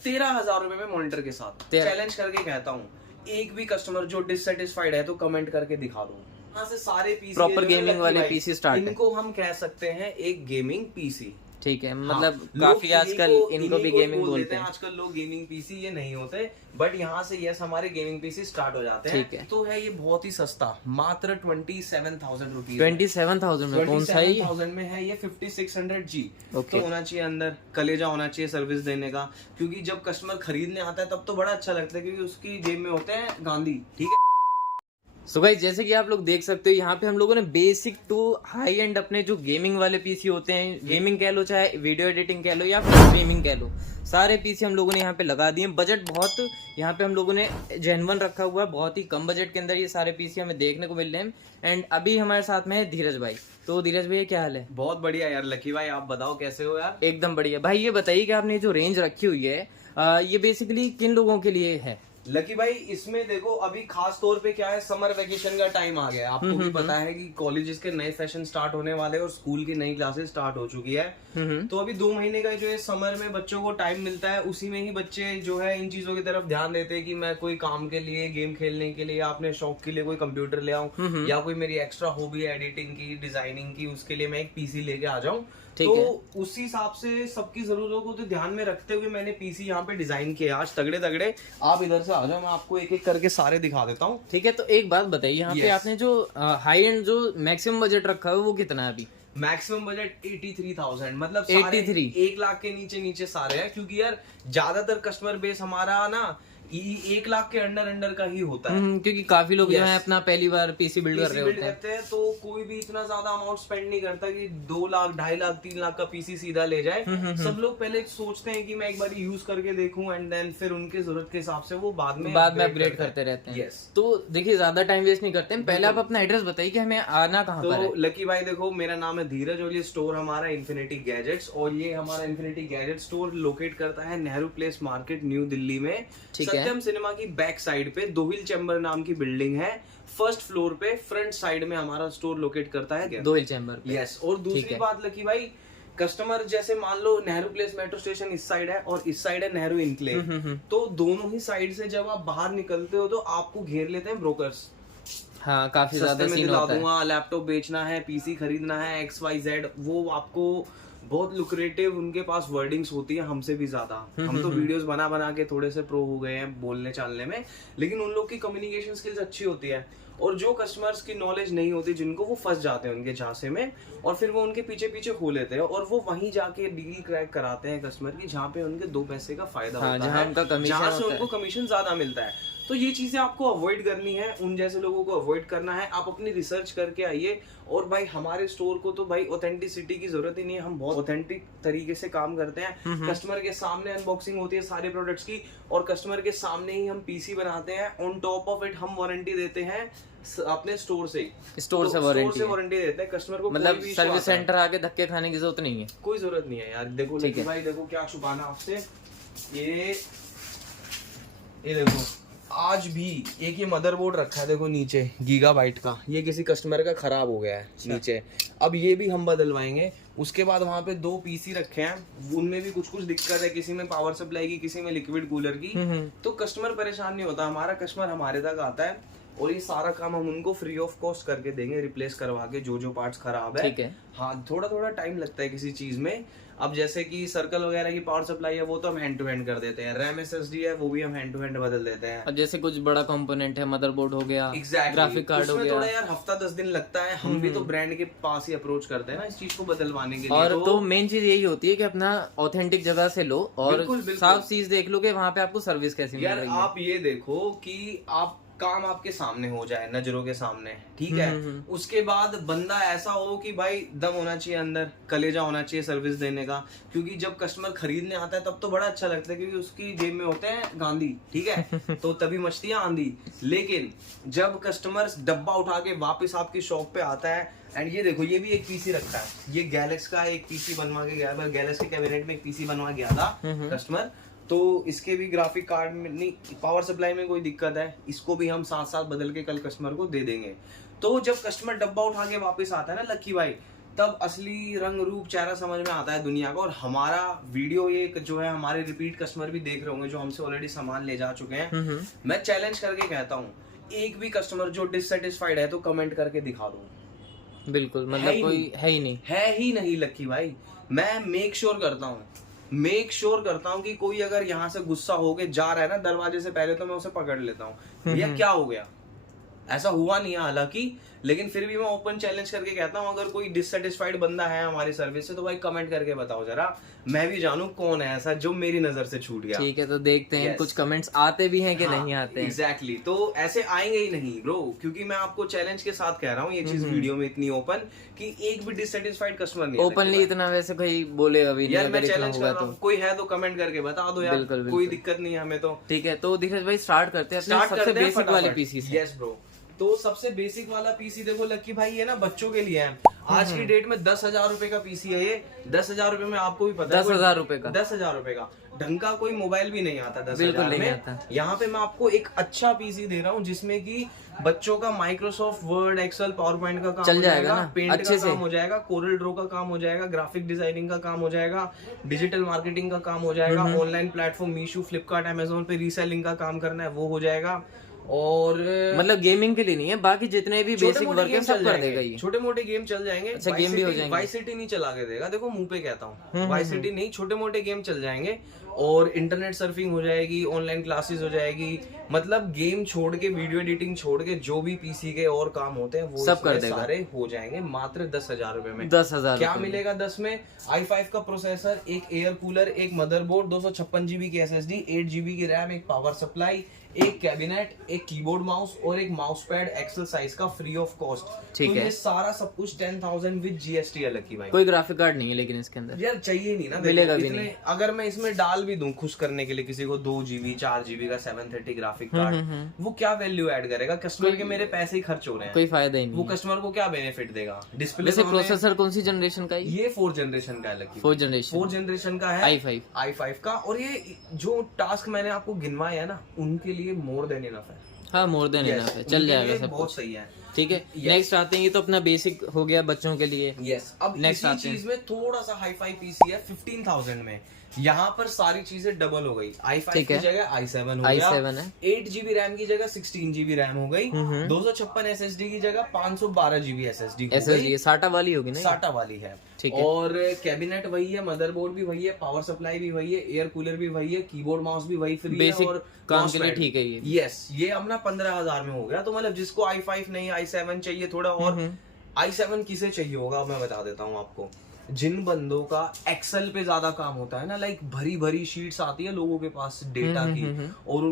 13,000 रुपए में मॉनिटर के साथ। चैलेंज करके कहता हूँ, एक भी कस्टमर जो डिससेटिस्फाइड है तो कमेंट करके दिखा दो। यहाँ से सारे पीसी प्रॉपर गेमिंग वाले पीसी स्टार्ट है। इनको हम कह सकते हैं एक गेमिंग पीसी। ठीक है, मतलब काफी आजकल इनको भी गेमिंग बोलते हैं। आजकल लोग गेमिंग पीसी ये नहीं होते, बट यहाँ से यस हमारे गेमिंग पीसी स्टार्ट हो जाते हैं। ठीक है। तो है ये बहुत ही सस्ता, मात्र 27,000 रुपीज। 27,000 में कौन सा ही 27,000 में है ये 5600G। ओके। तो होना चाहिए अंदर कलेजा होना चाहिए सर्विस देने का, क्योंकि जब कस्टमर खरीदने आता है तब तो बड़ा अच्छा लगता है, क्योंकि उसकी जेब में होते हैं गांधी। ठीक है। सो गाइस, जैसे कि आप लोग देख सकते हो यहाँ पे हम लोगों ने बेसिक टू हाई एंड अपने जो गेमिंग वाले पीसी होते हैं, गेमिंग कह लो चाहे वीडियो एडिटिंग कह लो या फिर स्ट्रीमिंग कह लो, सारे पीसी हम लोगों ने यहाँ पे लगा दिए। बजट बहुत यहाँ पे हम लोगों ने जेन्युइन रखा हुआ है, बहुत ही कम बजट के अंदर ये सारे पीसी हमें देखने को मिल रहे हैं। एंड अभी हमारे साथ में है धीरज भाई। तो धीरज भाई क्या हाल है? बहुत बढ़िया यार लकी भाई, आप बताओ कैसे हो यार? एकदम बढ़िया भाई। ये बताइए कि आपने जो रेंज रखी हुई है ये बेसिकली किन लोगों के लिए है? लकी भाई इसमें देखो, अभी खास तौर पे क्या है, समर वेकेशन का टाइम आ गया है। आपको भी पता है कि कॉलेजेस के नए सेशन स्टार्ट होने वाले हैं और स्कूल की नई क्लासेस स्टार्ट हो चुकी है। तो अभी 2 महीने का जो है समर में बच्चों को टाइम मिलता है, उसी में ही बच्चे जो है इन चीजों की तरफ ध्यान देते हैं कि मैं कोई काम के लिए, गेम खेलने के लिए, अपने शौक के लिए कोई कंप्यूटर ले आऊं, या कोई मेरी एक्स्ट्रा हॉबी है एडिटिंग की, डिजाइनिंग की, उसके लिए मैं एक पीसी लेके आ जाऊं। तो उस हिसाब से सबकी जरूरतों को तो ध्यान में रखते हुए मैंने पीसी यहाँ पे डिजाइन किया आज तगड़े तगड़े। आप इधर से आ जाओ, मैं आपको एक एक करके सारे दिखा देता हूँ। ठीक है। तो एक बात बताइए, यहाँ पे आपने जो हाई एंड जो मैक्सिमम बजट रखा है वो कितना है अभी? मैक्सिमम बजट 83,000, मतलब 83 1 लाख के नीचे नीचे सारे हैं, क्योंकि यार ज्यादातर कस्टमर बेस हमारा ना 1 लाख के अंडर का ही होता है। क्योंकि काफी लोग जो है अपना पहली बार पीसी बिल्ड कर रहे होते हैं, तो कोई भी इतना ज्यादा अमाउंट स्पेंड नहीं करता कि 2 लाख, 2.5 लाख, 3 लाख का पीसी सीधा ले जाए। सब लोग पहले सोचते हैं कि मैं एक बार यूज करके देखूं, एंड देन फिर उनके जरूरत के हिसाब से वो बाद में अपग्रेड करते रहते हैं। तो देखिए, ज्यादा टाइम वेस्ट नहीं करते हैं, पहले आप अपना एड्रेस बताइए कि हमें आना कहाँ पर है। तो लकी भाई देखो, मेरा नाम है धीरज और ये स्टोर हमारा इन्फिनिटी गैजेट्स, और ये हमारा इन्फिनिटी गैजेट स्टोर लोकेट करता है Nehru place market, new Delhi में। सत्यम सिनेमा की बैक साइड पे दोहिल चैम्बर नाम की बिल्डिंग है, फर्स्ट फ्लोर पे फ्रंट साइड में हमारा स्टोर लोकेट करता है दोहिल चैम्बर। यस। और दूसरी बात लकी भाई, कस्टमर जैसे मान लो नेहरू प्लेस मेट्रो स्टेशन इस साइड है और इस साइड है नेहरू इनक्लेव, तो दोनों ही साइड से जब आप बाहर निकलते हो तो आपको घेर लेते हैं ब्रोकर्स। हाँ, काफी ज्यादा सीन होता है। लैपटॉप बेचना है, पीसी खरीदना है, XYZ, वो आपको बहुत लुक्रेटिव उनके पास वर्डिंग्स होती है हमसे भी ज्यादा। हम तो वीडियोस बना बना के थोड़े से प्रो हो गए हैं बोलने चालने में, लेकिन उन लोग की कम्युनिकेशन स्किल्स अच्छी होती है। और जो कस्टमर्स की नॉलेज नहीं होती, जिनको वो फंस जाते हैं उनके झांसे में, और फिर वो उनके पीछे पीछे खो लेते हैं, और वो वहीं जाके डील क्रैक कराते हैं कस्टमर की, जहाँ पे उनके 2 पैसे का फायदा होता है, जहाँ से उनको कमीशन ज्यादा मिलता है। तो ये चीजें आपको अवॉइड करनी है, उन जैसे लोगों को अवॉइड करना है। आप अपनी रिसर्च करके आइए, और भाई हमारे स्टोर को तो भाई ऑथेंटिसिटी की जरूरत ही नहीं है, हम बहुत ऑथेंटिक तरीके से काम करते हैं। कस्टमर के सामने अनबॉक्सिंग होती है सारे प्रोडक्ट्स की, और कस्टमर के सामने ही हम पीसी बनाते हैं। ऑन टॉप ऑफ इट हम वारंटी देते हैं अपने स्टोर से वारंटी देते हैं कस्टमर को। मतलब सर्विस सेंटर आके धक्के खाने की जरूरत नहीं है, कोई जरूरत नहीं है यार। देखो लकी भाई, देखो क्या छुपाना आपसे, ये देखो आज भी एक ये मदरबोर्ड रखा है, देखो नीचे गीगाबाइट का, ये किसी कस्टमर का खराब हो गया है नीचे, अब ये भी हम बदलवाएंगे। उसके बाद वहाँ पे 2 पीसी रखे हैं, उनमें भी कुछ दिक्कत है, किसी में पावर सप्लाई की, किसी में लिक्विड कूलर की, तो कस्टमर परेशान नहीं होता, हमारा कस्टमर हमारे तक आता है, और ये सारा काम हम उनको फ्री ऑफ कॉस्ट करके देंगे, रिप्लेस करवा के जो पार्ट्स खराब है। ठीक है। हाँ, थोड़ा टाइम लगता है किसी चीज में। अब जैसे कि सर्कल वगैरह की पावर सप्लाई है, वो तो हम हैंड टू हैंड कर देते हैं। रैम SSD है, वो भी हम हैंड टू हैंड बदल देते हैं। अब जैसे कुछ बड़ा कंपोनेंट है, मदरबोर्ड हो गया, ग्राफिक कार्ड हो गया, थोड़ा यार हफ्ता 10 दिन लगता है। हम भी तो ब्रांड के पास ही अप्रोच करते हैं ना इस चीज को बदलवाने के लिए। और तो मेन चीज यही होती है कि अपना ऑथेंटिक जगह से लो, और साफ चीज देख लो कि वहाँ पे आपको सर्विस कैसी मिल रही है। आप ये देखो कि आप काम आपके सामने हो जाए, नजरों के सामने, ठीक है। उसके बाद बंदा ऐसा हो कि भाई दम होना चाहिए अंदर, कलेजा होना चाहिए सर्विस देने का, क्योंकि जब कस्टमर खरीदने आता है तब तो बड़ा अच्छा लगता है, क्योंकि उसकी जेब में होते हैं गांधी, ठीक है। तो तभी मचती है आंधी। लेकिन जब कस्टमर डब्बा उठा के वापस आपकी शॉप पे आता है, एंड ये देखो, ये भी एक पीसी रखा है, ये गैलेक्स का एक पीसी बनवा के गया, गैलेक्स के कैबिनेट में एक पीसी बनवा गया था कस्टमर, तो इसके भी ग्राफिक कार्ड में नहीं, पावर सप्लाई में कोई दिक्कत है, इसको भी हम साथ साथ बदल के कल कस्टमर को दे देंगे। तो जब कस्टमर डब्बा उठा के वापस आता है ना लकी भाई, तब असली रंग रूप चेहरा समझ में आता है दुनिया का। और हमारा वीडियो ये जो है, हमारे रिपीट कस्टमर भी देख रहे होंगे जो हमसे ऑलरेडी सामान ले जा चुके हैं। मैं चैलेंज करके कहता हूँ, एक भी कस्टमर जो डिससेटिस्फाइड है तो कमेंट करके दिखा दो। बिल्कुल, मतलब कोई है ही नहीं लक्की भाई। मैं मेक श्योर करता हूँ कि कोई अगर यहाँ से गुस्सा होके जा रहा है ना दरवाजे से पहले, तो मैं उसे पकड़ लेता हूँ, भैया क्या हो गया। ऐसा हुआ नहीं है हालांकि, लेकिन फिर भी मैं ओपन चैलेंज करके कहता हूँ, अगर कोई डिससेटिस्फाइड बंदा है हमारी सर्विस से तो भाई कमेंट करके बताओ जरा, मैं भी जानूं कौन है ऐसा जो मेरी नजर से छूट गया। ठीक है, तो देखते हैं कुछ कमेंट्स आते भी हैं कि नहीं आते हैं। एग्जैक्टली, तो ऐसे आएंगे ही नहीं ब्रो, क्योंकि मैं आपको चैलेंज के साथ कह रहा हूँ ये चीज वीडियो में इतनी ओपन कि एक भी डिससेटिस्फाइड कस्टमर नहीं। ओपनली इतना वैसे कोई बोले अभी नहीं, यार मैं चैलेंज कर रहा हूँ, कोई है तो कमेंट करके बता दो यार, कोई दिक्कत नहीं है हमें तो। ठीक है, तो धीरज भाई स्टार्ट करते हैं सबसे बेसिक वाले पीसी से। यस ब्रो, तो सबसे बेसिक वाला पीसी देखो लक्की भाई, ये ना बच्चों के लिए है। आज की डेट में 10,000 रुपए का पीसी है ये। 10,000 रुपए में आपको भी पता है 10,000 रुपए का, 10,000 रुपए का ढंग का कोई मोबाइल भी नहीं आता 10,000 बिल्कुल नहीं में आता। यहाँ पे मैं आपको एक अच्छा पीसी दे रहा हूँ जिसमें कि बच्चों का Microsoft Word, Excel, PowerPoint का काम चल हो जाएगा, पेंट का काम हो जाएगा, कोरल ड्रो का काम हो जाएगा, ग्राफिक डिजाइनिंग का काम हो जाएगा, डिजिटल मार्केटिंग का काम हो जाएगा, online platform Meesho, Flipkart, Amazon पे रीसेलिंग का काम करना है वो हो जाएगा। और मतलब गेमिंग के लिए नहीं है, बाकी जितने भी बेसिक वर्क है सब कर देगा ये। छोटे मोटे गेम चल जाएंगे। अच्छा, गेम भी हो जाएंगे। वाई सिटी नहीं चला के देगा, देखो मुंह पे कहता हूँ, वाई सिटी नहीं, छोटे मोटे गेम चल जाएंगे। और इंटरनेट सर्फिंग हो जाएगी, ऑनलाइन क्लासेस हो जाएगी, मतलब गेम छोड़ के, वीडियो एडिटिंग छोड़ के जो भी पीसी के और काम होते हैं वो सब कर देगा। सारे हो जाएंगे मात्र 10,000 रुपए में। 10,000 क्या मिलेगा 10 में? i5 का प्रोसेसर, एक एयर कूलर, एक मदरबोर्ड, 256 GB की SSD, 8 GB की रैम, एक पावर सप्लाई, एक कैबिनेट, एक कीबोर्ड माउस और एक माउस पैड एक्सेल साइज का फ्री ऑफ कॉस्ट। ठीक तो है, ये सारा सब कुछ 10,000 विद GST है लकी भाई। कोई ग्राफिक कार्ड नहीं है लेकिन इसके अंदर यार चाहिए नहीं ना, मिलेगा भी नहीं। अगर मैं इसमें डाल भी दूं खुश करने के लिए किसी को 2 GB 4 GB का 730 ग्राफिक कार्ड, वो क्या वैल्यू ऐड करेगा? कस्टमर के मेरे पैसे ही खर्च हो रहे हैं, कोई फायदा ही नहीं। वो कस्टमर को क्या बेनिफिट देगा? डिस्प्ले वैसे प्रोसेसर कौन सी जनरेशन का है? ये 4th जनरेशन का है लकी, 4th जनरेशन का है, i5 का। और ये जो टास्क मैंने आपको गिनवाया है ना, उनके लिए मोर देन इनफ है। हाँ, मोर देन इनफ है, चल जाएगा सब, बहुत सही है। ठीक है, नेक्स्ट आते हैं, ये तो अपना बेसिक हो गया बच्चों के लिए। यस, अब नेक्स्ट इसी चीज में थोड़ा सा हाई फाई पीसी है 15,000 में। यहाँ पर सारी चीजें डबल हो गई, i5 की जगह i7 हो गया, 8 GB रैम की जगह 16 GB रैम हो गई, 256 SSD की जगह 512 GB SSD हो गई। SATA वाली होगी ना? SATA वाली है। और कैबिनेट वही है, मदरबोर्ड भी वही है, पावर सप्लाई भी वही है, एयर कूलर भी वही है, कीबोर्ड माउस भी वही फ्री है, और काम के लिए ठीक है ये। यस, ये अपना 15,000 में हो गया। तो मतलब जिसको i5 नहीं i7 चाहिए थोड़ा, और i7 किसे चाहिए होगा मैं बता देता हूँ आपको। जिन बंदों का एक्सेल पे ज्यादा काम होता है ना, लाइक भरी भरी शीट्स आती है लोगों के पास डेटा की, और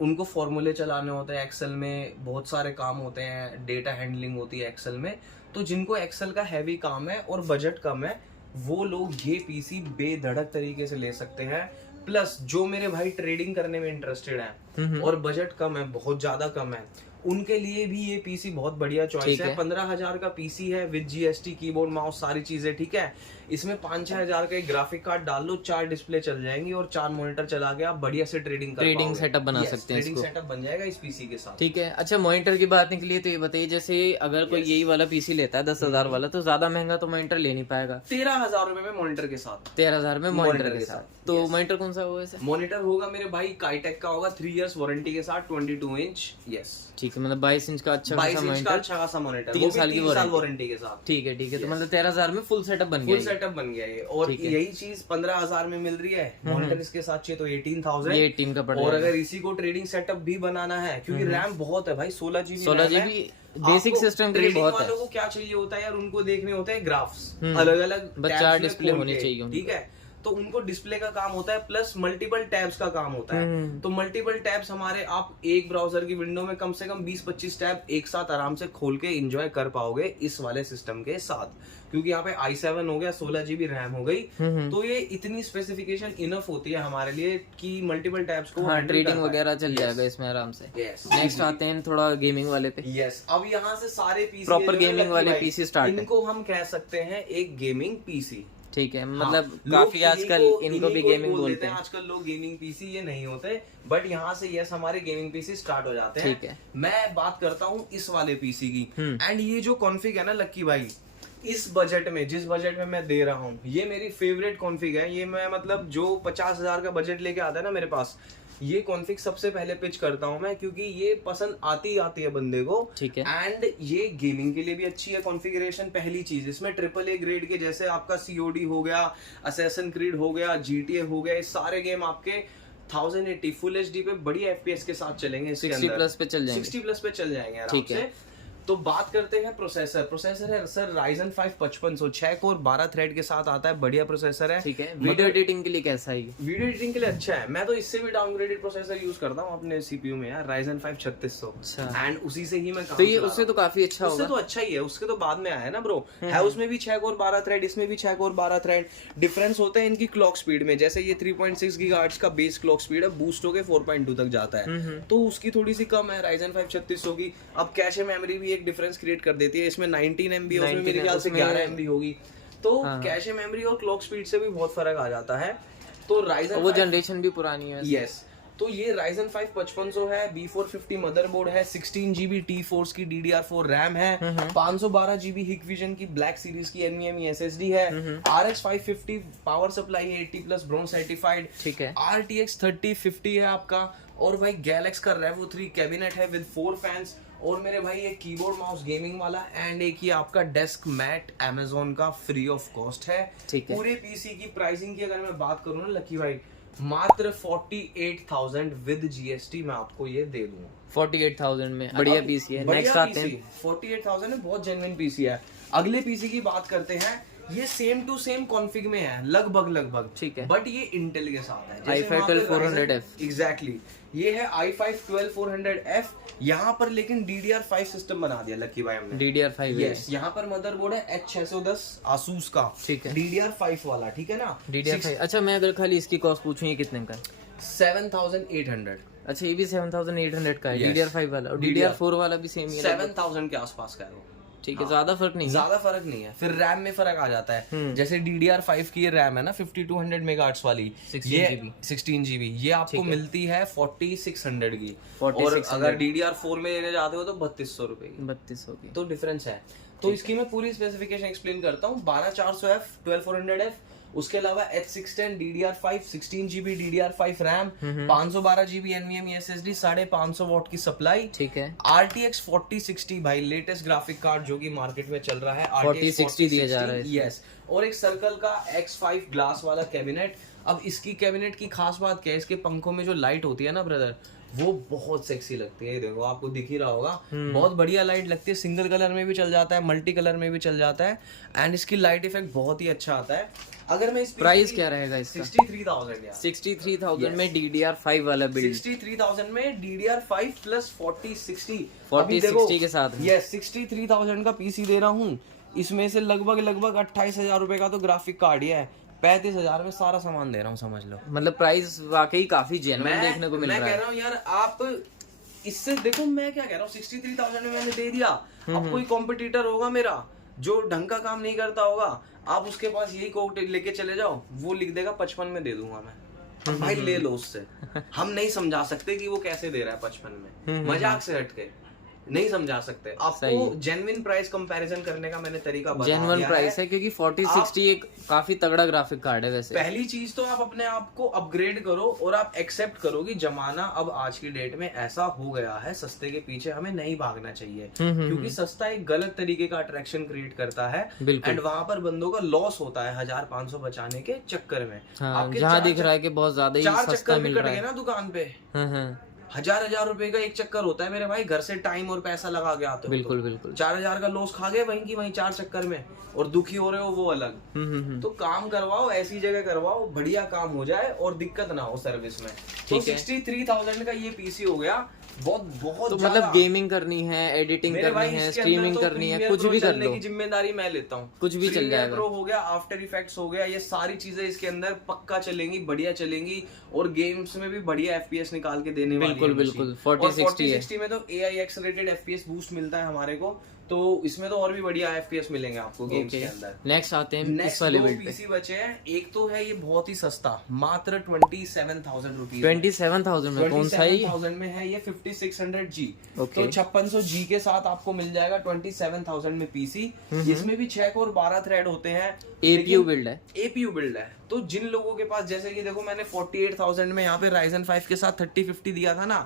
उनको फॉर्मूले चलाने होते हैं एक्सेल में, बहुत सारे काम होते हैं, डेटा हैंडलिंग होती है एक्सेल में, तो जिनको एक्सेल का हैवी काम है और बजट कम है, वो लोग ये पीसी बेधड़क तरीके से ले सकते हैं। प्लस जो मेरे भाई ट्रेडिंग करने में इंटरेस्टेड है और बजट कम है, बहुत ज्यादा कम है, उनके लिए भी ये पीसी बहुत बढ़िया चॉइस है। 15,000 का पीसी है विद GST, कीबोर्ड माउस सारी चीजें, ठीक है। इसमें 5-6 हजार का एक ग्राफिक कार्ड डाल लो, 4 डिस्प्ले चल जाएंगी और 4 मॉनिटर चला के आप बढ़िया से ट्रेडिंग सेटअप बना सकते हैं। ट्रेडिंग सेटअप बन जाएगा इस पीसी के साथ, ठीक है। अच्छा, मॉनिटर की बात निकली तो ये बताइए, जैसे अगर कोई यही वाला पीसी लेता है 10,000 वाला, तो ज्यादा महंगा तो मॉनिटर ले नहीं पाएगा। 13,000 रुपए में मॉनिटर के साथ, 13,000 में मॉनिटर के साथ। तो मॉनिटर कौन सा होगा? मॉनिटर होगा मेरे भाई काईटेक का होगा, 3 इयर्स वारंटी के साथ, 22 इंच। यस, ठीक है, मतलब 22 इंच का अच्छा खासा मॉनिटर, 3 साल की वारंटी के साथ। ठीक है, ठीक है। तो मतलब 13,000 में फुल सेटअप बन गया ये। और यही चीज 15,000 में मिल रही है, मॉनिटर इसके साथ चाहिए तो 18,000, ये 18 का पड़ और अगर इसी को ट्रेडिंग सेटअप भी बनाना है, क्योंकि रैम बहुत है भाई, 16 GB बेसिक सिस्टम के लिए बहुत है। वालों को क्या चाहिए होता है यार, उनको देखने होते हैं ग्राफ्स, अलग अलग 4 डिस्प्ले होनी चाहिए, ठीक है। तो उनको डिस्प्ले का काम होता है, प्लस मल्टीपल टैब्स का काम होता है। तो मल्टीपल टैब्स हमारे, आप एक ब्राउजर की विंडो में कम से कम 20-25 टैब एक साथ आराम से खोल के एंजॉय कर पाओगे इस वाले सिस्टम के साथ, क्योंकि यहाँ पे i7 हो गया, 16 GB रैम हो गई, तो ये इतनी स्पेसिफिकेशन इनफ होती है हमारे लिए कि मल्टीपल टैब्स को ट्रेडिंग वगैरह चल जाएगा इसमें आराम से। नेक्स्ट आते हैं थोड़ा गेमिंग वाले पे। यस, अब यहाँ से सारे पीसी, प्रॉपर गेमिंग वाले पीसी स्टार्ट है। इनको हम कह सकते हैं एक गेमिंग पीसी, ठीक है। मतलब काफी आजकल इनको भी गेमिंग बोलते हैं। आजकल लोग गेमिंग पीसी ये नहीं होते, बट यहाँ से यस हमारे गेमिंग पीसी स्टार्ट हो जाते हैं। ठीक है, मैं बात करता हूँ इस वाले पीसी की। एंड ये जो कॉन्फ़िग है ना लक्की भाई, इस बजट में, जिस बजट में मैं दे रहा हूँ, ये मेरी फेवरेट कॉन्फ़िग है। ये मैं मतलब जो 50,000 का बजट लेके आता है ना मेरे पास, ये कॉन्फ़िग सबसे पहले पिच करता हूँ मैं, क्योंकि ये पसंद आती है बंदे को। ठीक है। एंड ये गेमिंग के लिए भी अच्छी है कॉन्फ़िगरेशन। पहली चीज, इसमें AAA ग्रेड के जैसे आपका COD हो गया, असैसिन क्रीड हो गया, GTA हो गया, ये सारे गेम आपके 1080 फुल HD पे बढ़िया FPS के साथ चलेंगे। इसके 60 प्लस पे चल जाएंगे। 60 प्लस पे चल जाएंगे आराम ठीक है। से। तो बात करते हैं प्रोसेसर है सर Ryzen 5 5500, 6 कोर 12 थ्रेड के साथ आता है, बढ़िया प्रोसेसर है। ठीक है। वीडियो एडिटिंग के लिए कैसा है? वीडियो एडिटिंग के लिए अच्छा है। मैं तो इससे भी डाउनग्रेडेड प्रोसेसर यूज करता हूँ अपने CPU में यार, Ryzen 5 3600। अच्छा। एंड उसी से ही मैं काम तो ये चला उससे रहा तो काफी अच्छा हूँ। उससे होगा। तो अच्छा ही है, उसके तो बाद में आया है ना ब्रो। है उसमें भी 6 कोर 12 थ्रेड, इसमें भी 6 कोर 12 थ्रेड। डिफरेंस होते हैं इनकी क्लॉक स्पीड में। जैसे ये 3.6 गीगाहर्ट्ज का बेस क्लॉक स्पीड है, बूस्ट होके 4.2 तक जाता है, तो उसकी थोड़ी सी कम है Ryzen 5 3600 की। अब कैशे मेमोरी भी एक डिफरेंस क्रिएट कर देती है। इसमें 19 MB है, उसमें मेरे ख्याल से 11 MB होगी। तो कैशे मेमोरी और क्लॉक स्पीड से भी बहुत फर्क आ जाता है। तो Ryzen वो जनरेशन भी पुरानी है। यस। तो ये Ryzen 5 5500 है, B450 मदरबोर्ड है, 16GB T-Force की DDR4 रैम है, 512GB Hikvision की ब्लैक सीरीज की NVMe SSD है, RX 550 पावर सप्लाई है, 80+ ब्रॉन्ज सर्टिफाइड। ठीक है। RTX 3050 है आपका। और भाई Galax का Revo 3 कैबिनेट है विद 4 फैंस। और मेरे भाई एक कीबोर्ड माउस गेमिंग वाला, एंड एक ये आपका डेस्क मैट Amazon का फ्री ऑफ कॉस्ट है। ठीक है। पूरे पीसी की प्राइसिंग की अगर मैं बात करूँ ना लकी भाई, मात्र 48,000 विद GST मैं आपको ये दे दूंगा। 48,000 में बढ़िया पीसी है। नेक्स्ट आते हैं। 48,000 में बहुत जेन्युइन पीसी है। अगले पीसी की बात करते हैं। ये सेम टू सेम कॉन्फ़िग में है लगभग। ठीक है। बट ये इंटेल के साथ है। i5 12400F। एग्जैक्टली। ये है i5 12400F। यहाँ पर लेकिन DDR5 सिस्टम बना दिया लकी भाई हमने। DDR5 yes. यहाँ पर मदरबोर्ड है H610 Asus का। ठीक है। DDR5 वाला, ठीक है ना। DDR5। अच्छा, मैं अगर खाली इसकी कॉस्ट पूछूं, ये कितने का है? 7,800। अच्छा, ये भी 7,800 का है। Yes. DDR5 वाला। और DDR4 वाला भी सेम ही है। 7,000 के आसपास का है वो। ठीक है। ज्यादा फर्क नहीं है। ज्यादा फर्क नहीं है। फिर रैम में फर्क आ जाता है। जैसे DDR5 की ये रैम है ना 5200 मेगाहर्ट्ज वाली, 16GB, ये आपको मिलती है 4600 की। और अगर DDR4 में लेने जाते हो तो 3200 रुपए की। 3200 की। तो डिफरेंस है। तो इसकी मैं पूरी स्पेसिफिकेशन एक्सप्लेन करता हूँ। 12400F 12400F, उसके अलावा H610 DDR5 16GB DDR5 RAM, 512GB NVMe SSD, 550 what की सप्लाई। ठीक है। RTX 4060 भाई लेटेस्ट ग्राफिक कार्ड जो कि मार्केट में चल रहा है। 4060 दिया जा रहा है। यस। और एक सर्कल का X5 ग्लास वाला कैबिनेट। अब इसकी कैबिनेट की खास बात क्या है, इसके पंखों में जो लाइट होती है ना ब्रदर, वो बहुत सेक्सी लगती है। ये देखो, आपको दिख ही रहा होगा, बहुत बढ़िया लाइट लगती है। सिंगल कलर में भी चल जाता है, मल्टी कलर में भी चल जाता है, एंड इसकी लाइट इफेक्ट बहुत ही अच्छा आता है। अगर मैं इस प्राइस क्या रहेगा इसका? 63,000 यार। 63,000 में DDR5 वाला बिल्ड। 63,000 में DDR5 प्लस 4060 के साथ। यस, 63,000 का पीसी दे रहा हूँ। इसमें से लगभग 28,000 रुपए का तो ग्राफिक कार्ड ही है। 35,000 में सारा सामान दे रहा हूँ, समझ लो। मतलब प्राइस वाकई काफी जेन्युइन देखने को मिल रहा है। मैं कह रहा हूँ यार, आप इससे देखो, मैं क्या कह रहा हूँ, 63,000 में मैंने दे दिया। अब कोई कॉम्पिटिटर होगा मेरा जो ढंग का काम नहीं करता होगा, आप उसके पास यही कोड लेके चले जाओ, वो लिख देगा 55 में दे दूंगा मैं। भाई ले लो उससे। हम नहीं समझा सकते कि वो कैसे दे रहा है 55 में, मजाक से हटके नहीं समझा सकते। आपको जेन्युइन प्राइस कंपैरिजन करने का मैंने तरीका बता दिया है। जेन्युइन प्राइस है, क्योंकि 4060 एक काफी तगड़ा ग्राफिक कार्ड है वैसे। पहली चीज तो आप अपने आप को अपग्रेड करो और आप एक्सेप्ट करो कि जमाना अब आज की डेट में ऐसा हो गया है, सस्ते के पीछे हमें नहीं भागना चाहिए, क्योंकि सस्ता एक गलत तरीके का अट्रैक्शन क्रिएट करता है। एंड वहां पर बंदों का लॉस होता है 1,500 बचाने के चक्कर में। जहाँ दिख रहा है कि बहुत ज्यादा ही सस्ता मिल रहा है ना दुकान पे, 1,000 रुपए का एक चक्कर होता है मेरे भाई। घर से टाइम और पैसा लगा के आते हो, बिल्कुल बिल्कुल 4,000 का लॉस खा गए वहीं की वहीं 4 चक्कर में, और दुखी हो रहे हो वो अलग। तो काम करवाओ, ऐसी जगह करवाओ बढ़िया काम हो जाए और दिक्कत ना हो सर्विस में। तो 63,000 का ये पीसी हो गया। बहुत तो मतलब गेमिंग करनी है, एडिटिंग करनी है, स्ट्रीमिंग करनी है, कुछ भी कर लो, की जिम्मेदारी मैं लेता हूँ। कुछ भी चल जाएगा। प्रो हो गया, आफ्टर इफेक्ट्स हो गया, ये सारी चीजें इसके अंदर पक्का चलेंगी, बढ़िया चलेंगी, और गेम्स में भी बढ़िया FPS निकाल के देने वाली है। बिल्कुल 4060 में तो AIX रेटेड FPS बूस्ट मिलता है हमारे को, तो इसमें तो और भी बढ़िया FPS मिलेंगे आपको गेम्स के अंदर। नेक्स्ट आते हैं इस नेक्स्ट वाले दो बिल्ड पे। पीसी बचे हैं। एक तो है ये बहुत ही सस्ता, मात्र 27,000 रुपीज। 27,000 में कौन सा है? 27,000 में है ये 5600G। Okay. तो 5600G के साथ आपको मिल जाएगा 27,000 में पीसी। इसमें भी 6 कोर 12 थ्रेड होते हैं। APU बिल्ड है। APU बिल्ड है। तो जिन लोगों के पास, जैसे कि देखो मैंने 48,000 में यहाँ पे Ryzen 5 के साथ 3050 दिया था ना,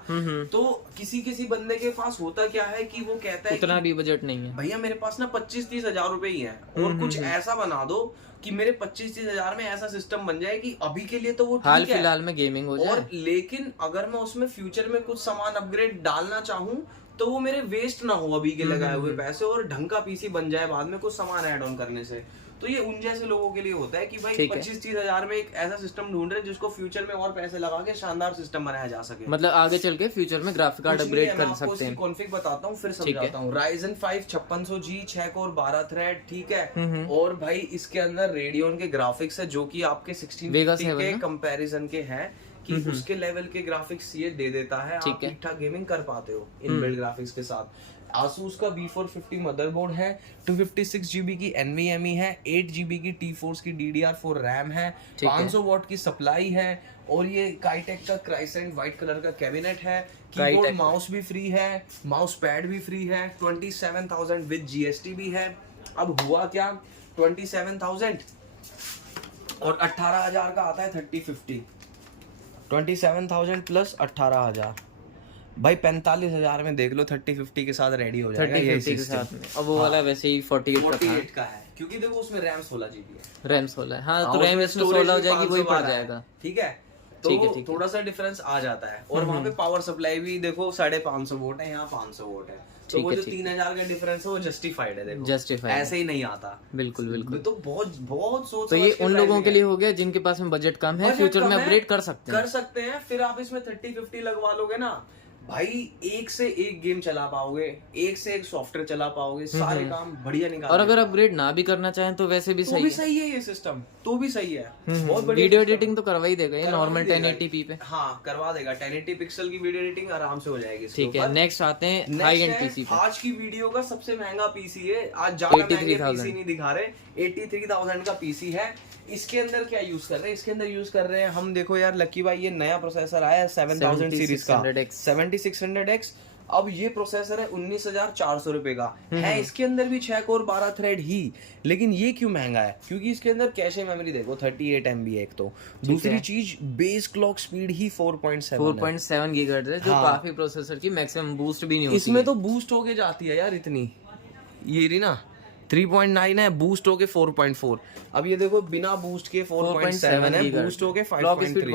तो किसी बंदे के पास होता क्या है कि वो कहता है उतना भी बजट नहीं है भैया मेरे पास ना 25-30 हजार रुपए ही है, और कुछ ऐसा बना दो कि मेरे 25-30 हजार में ऐसा सिस्टम बन जाए कि अभी के लिए तो वो हाल ठीक है, फिलहाल में गेमिंग हो जाए। और लेकिन अगर मैं उसमें फ्यूचर में कुछ सामान अपग्रेड डालना चाहूँ तो वो मेरे वेस्ट ना हो अभी के लगाए हुए पैसे, और ढंग का पीसी बन जाए बाद में कुछ सामान ऐड ऑन करने से। तो ये उन जैसे लोगों के लिए होता है कि भाई 25-30 हजार में एक ऐसा सिस्टम ढूंढ रहे हैं जिसको फ्यूचर में और पैसे लगा के शानदार सिस्टम बनाया जा सके, मतलब आगे चल के फ्यूचर में ग्राफिक कार्ड अपग्रेड कर सकते हैं। कॉन्फ़िग बताता हूँ फिर समझाता हूँ। Ryzen 5 5600G 6 कोर 12 थ्रेड, ठीक है। और भाई इसके अंदर रेडियन के ग्राफिक्स है जो कि आपके 1650 के कंपैरिजन के हैं, कि उसके लेवल के ग्राफिक्स ये दे देता है, आप ठीक ठाक गेमिंग कर पाते हो इनबिल्ट ग्राफिक्स के साथ। Asus का B450 मदरबोर्ड है, 256GB की NVMe है, 8GB की T-Force की DDR4 रैम है, 500 वॉट की सप्लाई है, और ये काइटेक का क्राइसेंट व्हाइट कलर का कैबिनेट है। कीबोर्ड माउस भी फ्री है, माउस पैड भी फ्री है, 27,000 विद GST भी है। अब हुआ क्या, 27,000 और 18,000 का आता है 3050, 27,000 प्लस 18,000, भाई 45,000 में देख लो 3050 के साथ रेडी हो जाएगा। 3050 के साथ में। अब वो वाला वैसे ही 48 का है, क्योंकि देखो उसमें रैम 16GB है। रैम 16 है, हाँ, तो रैम इसमें 16 हो जाएगी, वही पड़ जाएगा, ठीक है। तो थोड़ा सा डिफरेंस आ जाता है। और वहाँ पे पावर सप्लाई भी देखो 550 वोट है, यहाँ 500 वोट है, तो वो जो 3,000 का डिफरेंस है वो जस्टिफाइड है। देखो जस्टिफाइड, ऐसे ही नहीं आता। बिल्कुल बिल्कुल। तो बहुत सोच, तो ये उन लोगों के लिए हो गया जिनके पास में बजट कम है, फ्यूचर में अपग्रेड कर सकते हैं। फिर आप इसमें 3050 लगवा लोगे ना भाई, एक से एक गेम चला पाओगे, एक से एक सॉफ्टवेयर चला पाओगे, सारे काम बढ़िया निकाल। और अगर अपग्रेड ना भी करना चाहें तो वैसे भी सही है ये सिस्टम, तो भी सही है, बहुत बढ़िया। वीडियो एडिटिंग तो करवा ही देगा ये नॉर्मल 1080p पे। हाँ करवा देगा, 1080 पिक्सल की वीडियो एडिटिंग आराम से हो जाएगी। ठीक है, नेक्स्ट आते हैं हाई एंड पीसी पे। आज की वीडियो का सबसे महंगा पीसी है, आज ज्यादा महंगे पीसी नहीं दिखा रहे, 83,000 का पीसी है। इसके अंदर क्या यूज कर रहे हैं, इसके अंदर यूज कर रहे हैं हम, देखो यार लकी भाई, ये नया प्रोसेसर आया है 7000 सीरीज का 7600X। अब ये प्रोसेसर है 19,400 रुपए का है। इसके अंदर भी 6 कोर 12 थ्रेड ही, लेकिन ये क्यों महंगा है, क्योंकि इसके अंदर कैशे मेमोरी देखो 38 MB है एक तो, दूसरी चीज बेस क्लॉक स्पीड ही 4.7 गीगाहर्ट्ज है, जो काफी प्रोसेसर की मैक्सिमम बूस्ट भी नहीं होती। इसमें तो बूस्ट होके जाती है यार इतनी, ये रही ना 3.9 है, बूस्ट होके 4.4। अब ये देखो बिना बूस्ट के 4.7 है, बूस्ट होके 5.3,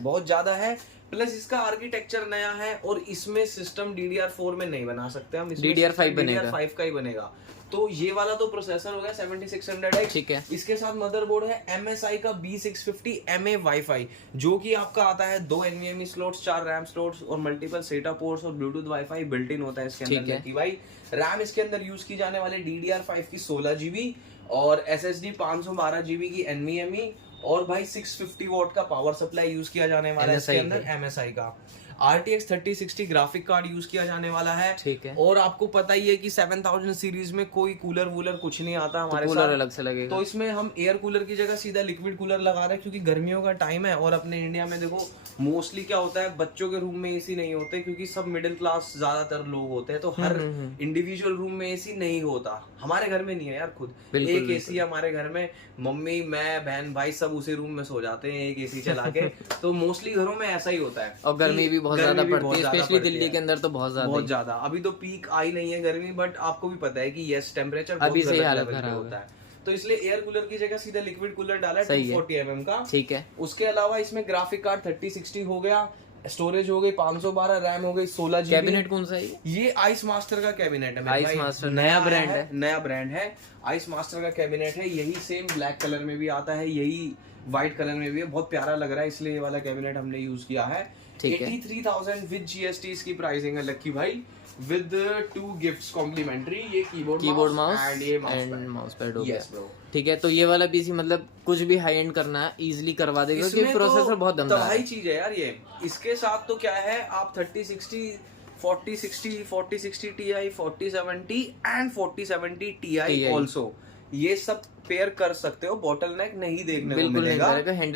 बहुत ज्यादा है। प्लस इसका आर्किटेक्चर नया है, और इसमें सिस्टम DDR4 में नहीं बना सकते हम, DDR5 का ही बनेगा। तो ये वाला तो प्रोसेसर हो गया 7600X, ठीक है। इसके साथ मदरबोर्ड है MSI का B650 MA वाईफाई, जो कि आपका आता है 2 NVMe स्लॉट्स, 4 रैम स्लॉट्स और मल्टीपल सेटा पोर्ट्स, और ब्लूटूथ वाईफाई बिल्ट इन होता है इसके अंदर की भाई। रैम इसके अंदर यूज की जाने वाले DDR5 की 16GB, और SSD 512GB की NVMe, और भाई 650 वॉट का पावर सप्लाई यूज किया जाने वाला है इसके अंदर MSI का। RTX 3060 ग्राफिक कार्ड यूज किया जाने वाला है, ठीक है। और आपको पता ही है कि 7000 सीरीज में कोई कूलर वूलर कुछ नहीं आता हमारे साथ, अलग से लगेगा। तो इसमें हम एयर कूलर की जगह सीधा लिक्विड कूलर लगा रहे हैं, क्योंकि गर्मियों का टाइम है, और अपने इंडिया में देखो मोस्टली क्या होता है, बच्चों के रूम में एसी नहीं होते, क्योंकि सब मिडिल क्लास ज्यादातर लोग होते हैं, तो हर इंडिविजुअल रूम में एसी नहीं होता। हमारे घर में नहीं है यार, खुद एक एसी हमारे घर में, मम्मी मैं बहन भाई सब उसी रूम में सो जाते हैं एक एसी चला के। तो मोस्टली घरों में ऐसा ही होता है, और गर्मी भी बहुत ज्यादा पड़ती है, स्पेशली दिल्ली के अंदर तो बहुत ज्यादा। अभी तो पीक आई नहीं है गर्मी, बट आपको भी पता है कि यस टेम्परेचर अभी सही हालत खराब होता है, तो इसलिए एयर कूलर की जगह सीधा लिक्विड कूलर डाला है 240 mm का, ठीक है। उसके अलावा इसमें ग्राफिक कार्ड 3060 हो गया, स्टोरेज हो गई 512, रैम हो गई 16GB। कैबिनेट कौन सा है ये आइस मास्टर का कैबिनेट है, आइस मास्टर नया ब्रांड है, आइस मास्टर का कैबिनेट है। यही सेम ब्लैक कलर में भी आता है, यही व्हाइट कलर में भी है, बहुत प्यारा लग रहा है, इसलिए ये वाला कैबिनेट हमने यूज किया है। 83,000 विद GST इसकी प्राइसिंग है लक्की भाई, विद 2 गिफ्ट्स कॉम्प्लीमेंट्री, ये कीबोर्ड माउस एंड ये माउस पैड हो गया। ठीक है, तो ये वाला पीसी मतलब कुछ भी हाई एंड करना है इजीली करवा देगा, क्योंकि प्रोसेसर बहुत दमदार है, चीज है यार ये। इसके साथ तो क्या है, आप 3060 4060, 4060 Ti, 4070 एंड 4070 Ti ऑल्सो, ये सब पेयर कर सकते हो, बॉटल नेक नहीं देखने को मिलेगा।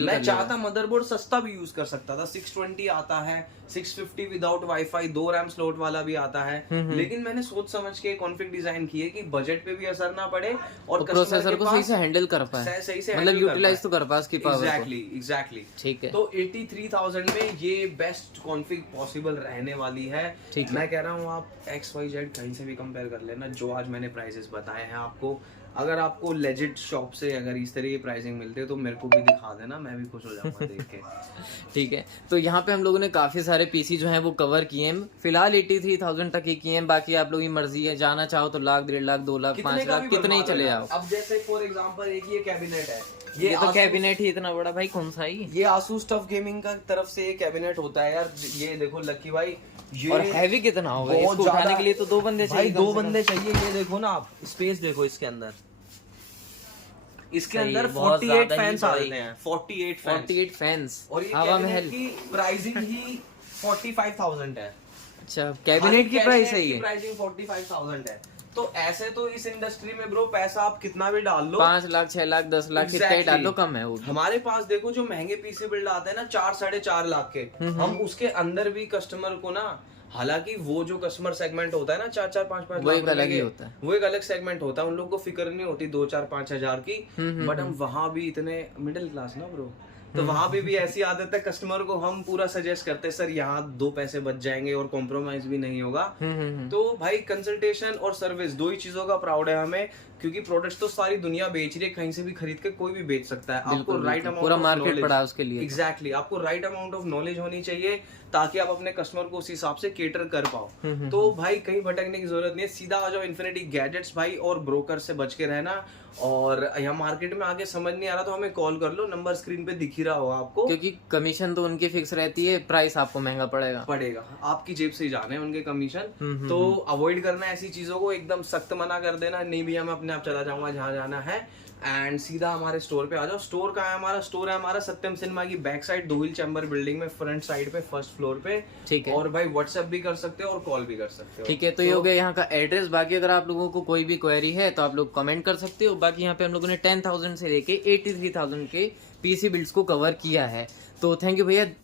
मैं चाहता मदरबोर्ड सस्ता भी यूज कर सकता था, 620 आता है, 650 विदाउट वाईफाई, 2 रैम स्लॉट वाला भी आता है, लेकिन मैंने सोच समझ के कॉन्फ़िग डिजाइन की है कि बजट पे भी असर ना पड़े और प्रोसेसर को सही से हैंडल कर पाए, सही से मतलब यूटिलाइज तो कर पाए उसकी पावर को। एग्जैक्टली। ठीक है, तो 83,000 में ये बेस्ट कॉन्फ़िग पॉसिबल रहने वाली है। मैं कह रहा हूँ आप XYZ कहीं से भी कंपेयर कर लेना, जो आज मैंने प्राइसेस बताए हैं आपको, अगर आपको लेजिट शॉप से अगर इस तरह की प्राइसिंग मिलती है तो मेरे को भी दिखा देना, मैं भी खुश हो जाऊंगा देख के। ठीक है, तो यहाँ पे हम लोगों ने काफी सारे पीसी जो हैं वो कवर किए हैं, फिलहाल 83,000 तक ही किए हैं, बाकी आप लोगों की मर्जी है, जाना चाहो तो 1,00,000, 1.5 लाख, 2 लाख, 5 लाख, कितने ही चले जाओ। अब जैसे फॉर एग्जांपल एक ये कैबिनेट है, ये तो कैबिनेट ही इतना बड़ा भाई, कौन सा है ये आसूस टफ गेमिंग का तरफ से ये कैबिनेट होता है यार। ये देखो लकी भाई, ये और हैवी कितना होगा, इसको उठाने के लिए तो 2 बंदे चाहिए, 2 बंदे चाहिए। ये देखो ना आप, स्पेस देखो इसके अंदर, इसके अंदर 48 फैंस आ रहे हैं, 48 फैंस, और ये हवा महल की प्राइसिंग ही 45,000 है। अच्छा, कैबिनेट की प्राइस है, ये प्राइसिंग 45,000 है। तो ऐसे तो इस इंडस्ट्री में ब्रो पैसा आप कितना भी डाल लो, 5 लाख, 6 लाख, 10 लाख कितना डाल लो, कम है वो। हमारे पास देखो जो महंगे पीसी बिल्ड आते हैं ना 4, 4.5 लाख के, हम उसके अंदर भी कस्टमर को ना, हालांकि वो जो कस्टमर सेगमेंट होता है ना 4, 5 लाख, वो एक अलग ही होता है, वो एक अलग सेगमेंट होता है, उन लोगों को फिक्र नहीं होती 2, 4, 5 हजार की। बट हम वहां भी इतने मिडिल क्लास ना ब्रो, तो वहां पे भी ऐसी आदत है, कस्टमर को हम पूरा सजेस्ट करते हैं सर यहाँ 2 पैसे बच जाएंगे और कॉम्प्रोमाइज भी नहीं होगा। तो भाई कंसल्टेशन और सर्विस 2 ही चीजों का प्राउड है हमें, क्योंकि प्रोडक्ट्स तो सारी दुनिया बेच रही है, कहीं से भी खरीद के कोई भी बेच सकता है। आपको राइट अमाउंट, पूरा मार्केट पड़ा उसके लिए। एग्जैक्टली, आपको राइट अमाउंट ऑफ नॉलेज होनी चाहिए ताकि आप अपने कस्टमर को उस हिसाब से केटर कर पाओ। तो भाई कहीं भटकने की जरूरत नहीं है, सीधा आ जाओ इन्फिनिटी गैजेट्स भाई, और ब्रोकर से बच के रहना। और यहाँ मार्केट में आगे समझ नहीं आ रहा तो हमें कॉल कर लो, नंबर स्क्रीन पे दिख ही रहा होगा आपको, क्योंकि कमीशन तो उनकी फिक्स रहती है, प्राइस आपको महंगा पड़ेगा, आपकी जेब से ही जाने हैं उनके कमीशन। तो अवॉइड करना ऐसी चीजों को, एकदम सख्त मना कर देना, नहीं भैया मैं अपने आप चला जाऊंगा जहाँ जाना है, एंड सीधा हमारे स्टोर पे आ जाओ। स्टोर कहाँ है हमारा? स्टोर है हमारा सत्यम सिनेमा की back side, 2 wheel chamber building में, फ्रंट साइड पे, फर्स्ट फ्लोर पे। ठीक है, और भाई व्हाट्सएप भी कर सकते हो और कॉल भी कर सकते हो। ठीक है, तो ये हो गया यहाँ का एड्रेस। बाकी अगर आप लोगों को कोई भी क्वेरी है तो आप लोग कमेंट कर सकते हो। बाकी यहाँ पे हम लोगों ने 10,000 से लेके 83,000 के पीसी बिल्ड्स को कवर किया है। तो थैंक यू भैया।